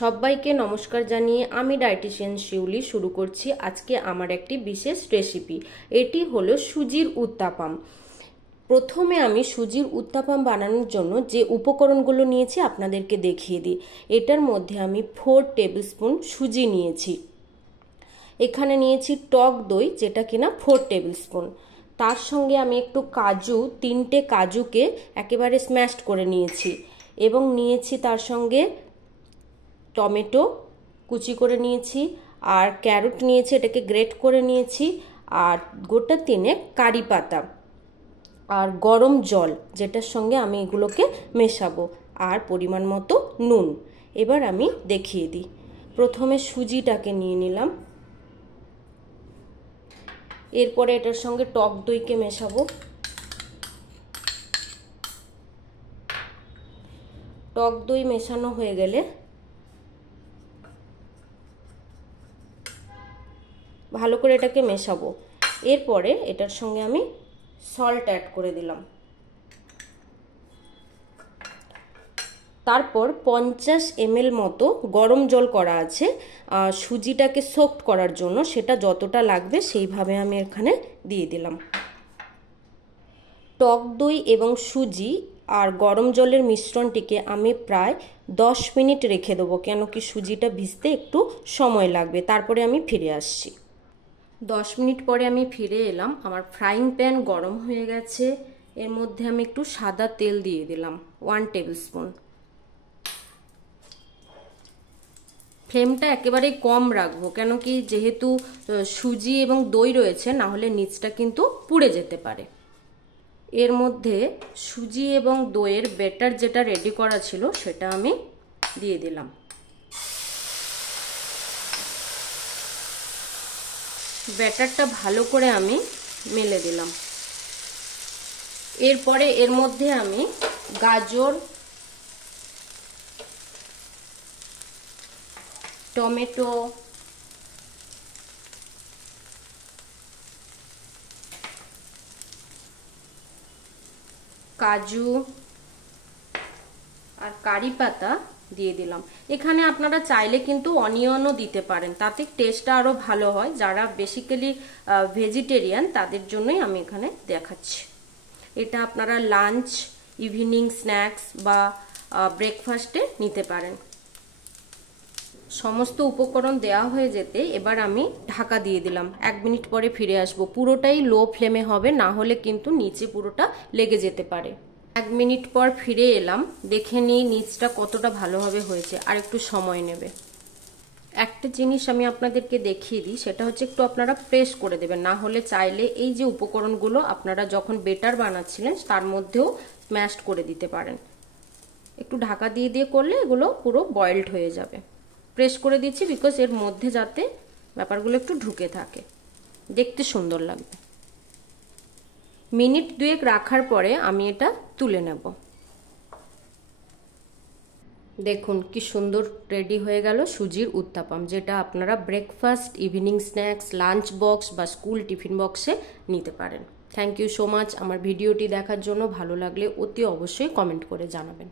সবাইকে নমস্কার জানিয়ে আমি ডায়েটিশিয়ান শিউলি শুরু করছি আজকে আমার একটি বিশেষ রেসিপি। এটি হলো সুজির উত্তাপাম। প্রথমে আমি সুজির উত্তাপাম বানানোর জন্য যে উপকরণগুলো নিয়েছি আপনাদেরকে দেখিয়ে দিই। এটার মধ্যে আমি 4 টেবিলস্পুন সুজি নিয়েছি। এখানে নিয়েছি টক দই, যেটা কিনা 4 টেবিলস্পুন। তার সঙ্গে আমি একটু কাজু, 3টে কাজুকে একেবারে স্ম্যাশড করে নিয়েছি এবং নিয়েছি তার সঙ্গে টমেটো কুচি করে নিয়েছি, আর ক্যারট নিয়েছি, এটাকে গ্রেট করে নিয়েছি, আর গোটা 3 কারি পাতা, আর গরম জল যেটার সঙ্গে আমি এগুলোকে মেশাবো, আর পরিমাণ মতো নুন। এবার আমি দেখিয়ে দিই। প্রথমে সুজিটাকে নিয়ে নিলাম, এরপরে এটার সঙ্গে টক দইকে মেশাবো। টক দই মেশানো হয়ে গেলে ভালো করে এটাকে মেশাবো। এরপরে এটার সঙ্গে আমি সল্ট অ্যাড করে দিলাম। তারপর 50 ml মতো গরম জল করা আছে সুজিটাকে সোকড করার জন্য, সেটা যতটা লাগবে সেইভাবে আমি এখানে দিয়ে দিলাম। টক দই এবং সুজি আর গরম জলের মিশ্রণটিকে আমি প্রায় 10 মিনিট রেখে দেবো, কেন কি সুজিটা ভিজতে একটু সময় লাগবে। তারপরে আমি ফিরে আসছি। 10 মিনিট পরে আমি ফিরে এলাম। আমার ফ্রাইং প্যান গরম হয়ে গেছে। এর মধ্যে আমি একটু সাদা তেল দিয়ে দিলাম 1 টেবিলস্পুন। ফ্লেমটা একেবারে কম রাখবো, কেন কি যেহেতু সুজি এবং দই রয়েছে, না হলে নিচটা কিন্তু পুড়ে যেতে পারে। এর মধ্যে সুজি এবং দইয়ের ব্যাটার যেটা রেডি করা ছিল সেটা আমি দিয়ে দিলাম। ব্যাটারটা ভালো করে আমি মেলে দিলাম। এরপরে এর মধ্যে আমি গাজর, টমেটো, কাজু আর কারি পাতা দিয়ে দিলাম। এখানে আপনারা চাইলে কিন্তু অনিয়নও দিতে পারেন, তাতে টেস্টটা আরো ভালো হয়। যারা বেসিক্যালি ভেজিটেরিয়ান তাদের জন্যই আমি এখানে দেখাচ্ছি। এটা আপনারা লাঞ্চ, ইভিনিং স্ন্যাক্স বা ব্রেকফাস্টে নিতে পারেন। সমস্ত উপকরণ দেওয়া হয়ে যেতে এবার আমি ঢাকা দিয়ে দিলাম। 1 মিনিট পরে ফিরে আসবো। পুরোটাই লো ফ্লেমে হবে, না হলে কিন্তু নিচে পুরোটা লেগে যেতে পারে। 1 মিনিট পর ফিরে এলাম। দেখে নিই নিচটা কতটা ভালোভাবে হয়েছে, আর একটু সময় নেবে। একটা জিনিস আমি আপনাদেরকে দেখিয়ে দিই, সেটা হচ্ছে একটু আপনারা প্রেস করে দেবেন, না হলে চাইলে এই যে উপকরণগুলো আপনারা যখন বেটার বানাচ্ছিলেন তার মধ্যেও স্ম্যাশড করে দিতে পারেন। একটু ঢাকা দিয়ে দিয়ে করলে এগুলো পুরো বয়েলড হয়ে যাবে। প্রেস করে দিচ্ছি বিকজ এর মধ্যে যাতে ব্যাপারগুলো একটু ঢুকে থাকে, দেখতে সুন্দর লাগবে। মিনিট 2 রাখার পরে আমি এটা তুলে নেব। দেখুন কি সুন্দর রেডি হয়ে গেল সুজির উত্তাপাম, যেটা আপনারা breakfast, evening snacks, lunch box বা স্কুল টিফিন বক্সে নিতে পারেন। থ্যাংক ইউ সো মাচ আমার ভিডিওটি দেখার জন্য। ভালো লাগলে অতি অবশ্যই কমেন্ট করে জানাবেন।